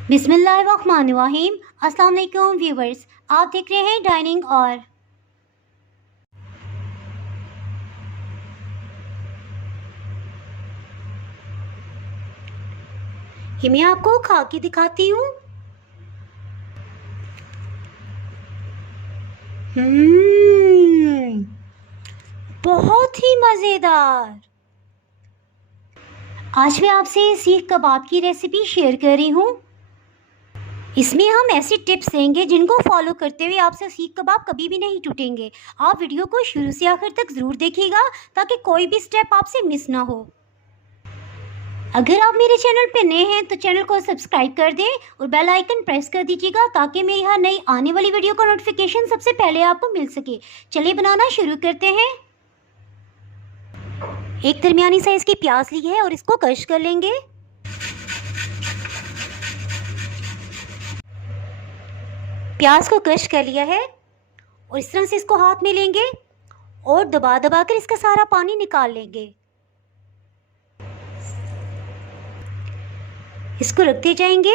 बिस्मिल्लाहिर्रहमानिर्रहीम। अस्सलाम वालेकुम व्यूवर्स, आप देख रहे हैं डाइनिंग और ये मैं आपको खा के दिखाती हूँ। बहुत ही मज़ेदार। आज मैं आपसे सीख कबाब की रेसिपी शेयर कर रही हूँ। इसमें हम ऐसे टिप्स देंगे जिनको फॉलो करते हुए आपसे सीख कबाब कभी भी नहीं टूटेंगे। आप वीडियो को शुरू से आखिर तक ज़रूर देखिएगा ताकि कोई भी स्टेप आपसे मिस ना हो। अगर आप मेरे चैनल पे नए हैं तो चैनल को सब्सक्राइब कर दें और बेल आइकन प्रेस कर दीजिएगा ताकि मेरी हर नई आने वाली वीडियो का नोटिफिकेशन सबसे पहले आपको मिल सके। चलिए बनाना शुरू करते हैं। एक दरमियानी साइज़ की प्याज ली है और इसको क्रश कर लेंगे। प्याज को क्रश कर लिया है और इस तरह से इसको हाथ में लेंगे और दबा दबा कर इसका सारा पानी निकाल लेंगे। इसको रखते जाएंगे।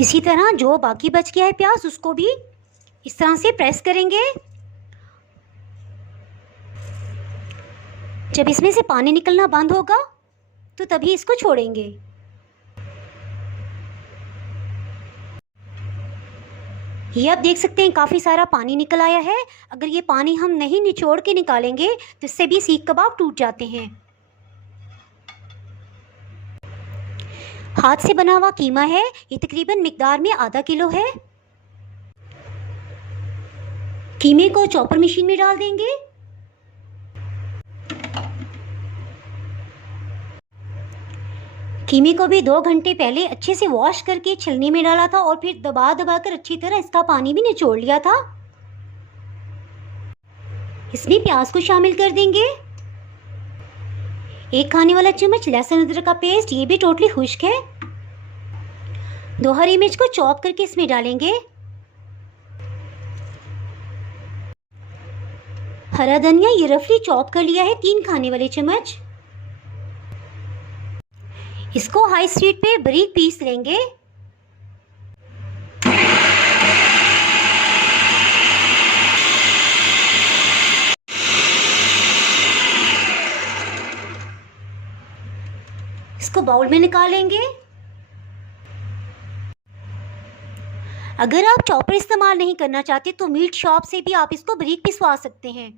इसी तरह जो बाकी बच गया है प्याज उसको भी इस तरह से प्रेस करेंगे। जब इसमें से पानी निकलना बंद होगा तो तभी इसको छोड़ेंगे। ये आप देख सकते हैं काफ़ी सारा पानी निकल आया है। अगर ये पानी हम नहीं निचोड़ के निकालेंगे तो इससे भी सीख कबाब टूट जाते हैं। हाथ से बना हुआ कीमा है, ये तकरीबन मिकदार में आधा किलो है। कीमे को चॉपर मशीन में डाल देंगे। कीमे को भी 2 घंटे पहले अच्छे से वॉश करके छलनी में डाला था और फिर दबा दबा कर अच्छी तरह इसका पानी भी निचोड़ लिया था। इसमें प्याज को शामिल कर देंगे। 1 खाने वाला चम्मच लहसुन अदरक का पेस्ट, ये भी टोटली खुश्क है। 2 हरी मिर्च को चॉप करके इसमें डालेंगे। हरा धनिया ये रफली चॉप कर लिया है 3 खाने वाले चम्मच। इसको हाई स्पीड पे बारीक पीस लेंगे। इसको बाउल में निकालेंगे। अगर आप चॉपर इस्तेमाल नहीं करना चाहते तो मीट शॉप से भी आप इसको बारीक पिसवा सकते हैं।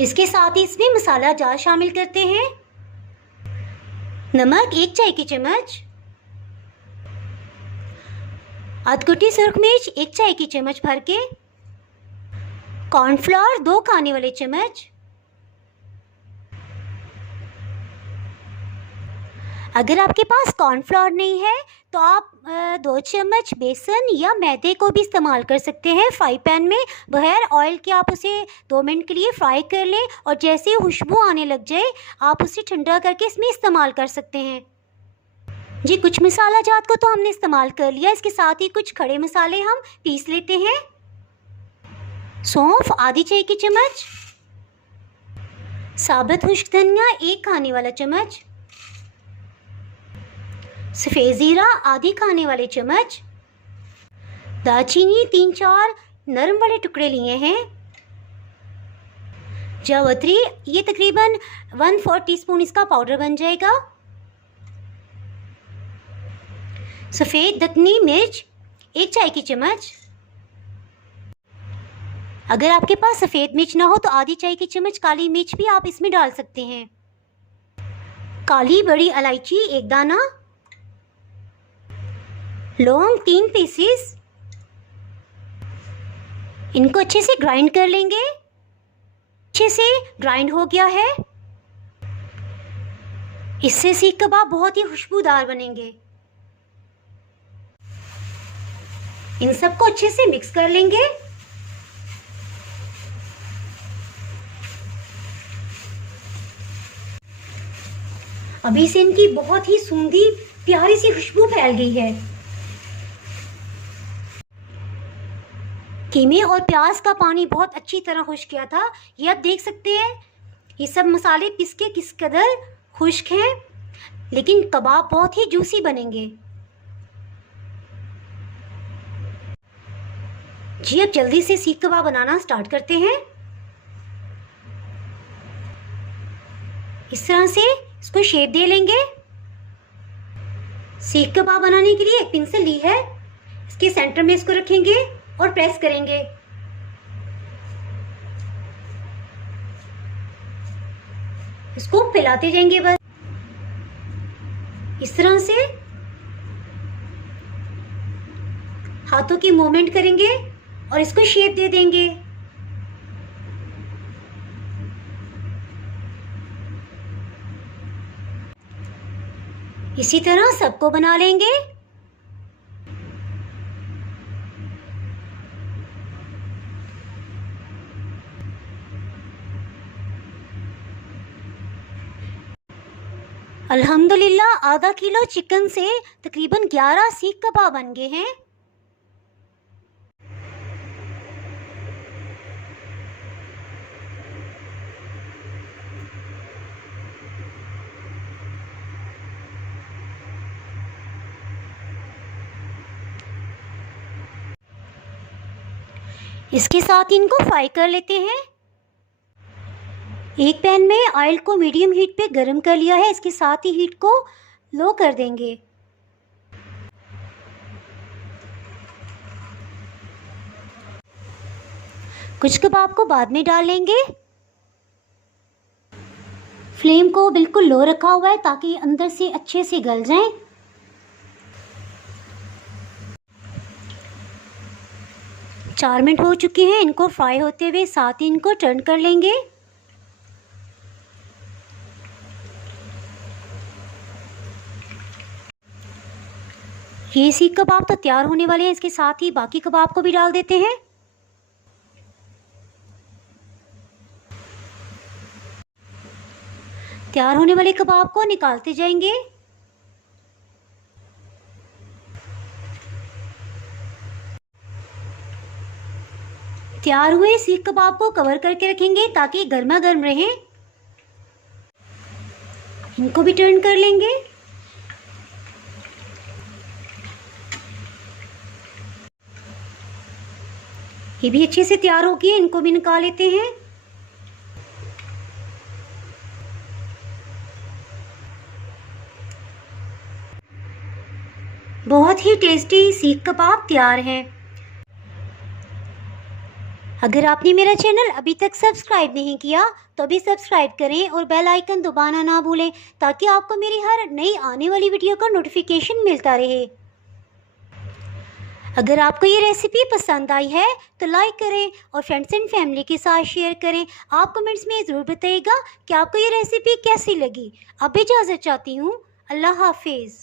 इसके साथ ही इसमें मसाला जार शामिल करते हैं। नमक 1 चाय की चम्मच, अधकुटी सुर्ख मिर्च 1 चाय की चम्मच भर के, कॉर्नफ्लोर 2 खाने वाले चम्मच। अगर आपके पास कॉर्नफ्लोर नहीं है तो आप 2 चम्मच बेसन या मैदे को भी इस्तेमाल कर सकते हैं। फ्राई पैन में बगैर ऑयल के आप उसे 2 मिनट के लिए फ्राई कर लें और जैसे ही खुशबू आने लग जाए आप उसे ठंडा करके इसमें इस्तेमाल कर सकते हैं। जी, कुछ मसाला जात को तो हमने इस्तेमाल कर लिया। इसके साथ ही कुछ खड़े मसाले हम पीस लेते हैं। सौंफ आधी चाय की चम्मच, साबुत खुश्क धनिया 1 खाने वाला चम्मच, सफ़ेद ज़ीरा आधी खाने वाले चम्मच, दालचीनी 3-4 नरम वाले टुकड़े लिए हैं, जावित्री ये तकरीबन 1/4 टीस्पून इसका पाउडर बन जाएगा, सफ़ेद दक्कनी मिर्च 1 चाय की चम्मच। अगर आपके पास सफ़ेद मिर्च ना हो तो आधी चाय की चम्मच काली मिर्च भी आप इसमें डाल सकते हैं। काली बड़ी इलायची 1 दाना, लौंग 3 पीसेस। इनको अच्छे से ग्राइंड कर लेंगे। अच्छे से ग्राइंड हो गया है। इससे सीख कबाब बहुत ही खुशबूदार बनेंगे। इन सबको अच्छे से मिक्स कर लेंगे। अभी से इनकी बहुत ही सूंधी प्यारी सी खुशबू फैल गई है। कीमे और प्याज का पानी बहुत अच्छी तरह खुश्क किया था। ये आप देख सकते हैं ये सब मसाले पिस के किस कदर खुश्क हैं। लेकिन कबाब बहुत ही जूसी बनेंगे। जी, अब जल्दी से सीख कबाब बनाना स्टार्ट करते हैं। इस तरह से इसको शेप दे लेंगे। सीख कबाब बनाने के लिए एक पेंसिल ली है, इसके सेंटर में इसको रखेंगे और प्रेस करेंगे। इसको फैलाते जाएंगे बस इस तरह से। हाथों की मूवमेंट करेंगे और इसको शेप दे देंगे। इसी तरह सबको बना लेंगे। अल्हम्दुलिल्लाह आधा किलो चिकन से तकरीबन 11 सीख कबाब बन गए हैं। इसके साथ इनको फ्राई कर लेते हैं। एक पैन में ऑयल को मीडियम हीट पे गरम कर लिया है, इसके साथ ही हीट को लो कर देंगे। कुछ कबाब को बाद में डाल लेंगे। फ्लेम को बिल्कुल लो रखा हुआ है ताकि अंदर से अच्छे से गल जाएं। चार मिनट हो चुके हैं इनको फ्राई होते हुए, साथ ही इनको टर्न कर लेंगे। ये सीख कबाब तो तैयार होने वाले हैं, इसके साथ ही बाकी कबाब को भी डाल देते हैं। तैयार होने वाले कबाब को निकालते जाएंगे। तैयार हुए सीख कबाब को कवर करके रखेंगे ताकि गर्मा गर्म रहें। इनको भी टर्न कर लेंगे। ये भी अच्छे से तैयार हो गए, इनको भी निकाल लेते हैं। बहुत ही टेस्टी सीख कबाब तैयार हैं। अगर आपने मेरा चैनल अभी तक सब्सक्राइब नहीं किया तो अभी सब्सक्राइब करें और बेल आइकन दबाना ना भूलें ताकि आपको मेरी हर नई आने वाली वीडियो का नोटिफिकेशन मिलता रहे। अगर आपको ये रेसिपी पसंद आई है तो लाइक करें और फ्रेंड्स एंड फैमिली के साथ शेयर करें। आप कमेंट्स में ज़रूर बताइएगा कि आपको ये रेसिपी कैसी लगी। अब इजाज़त चाहती हूँ। अल्लाह हाफिज़।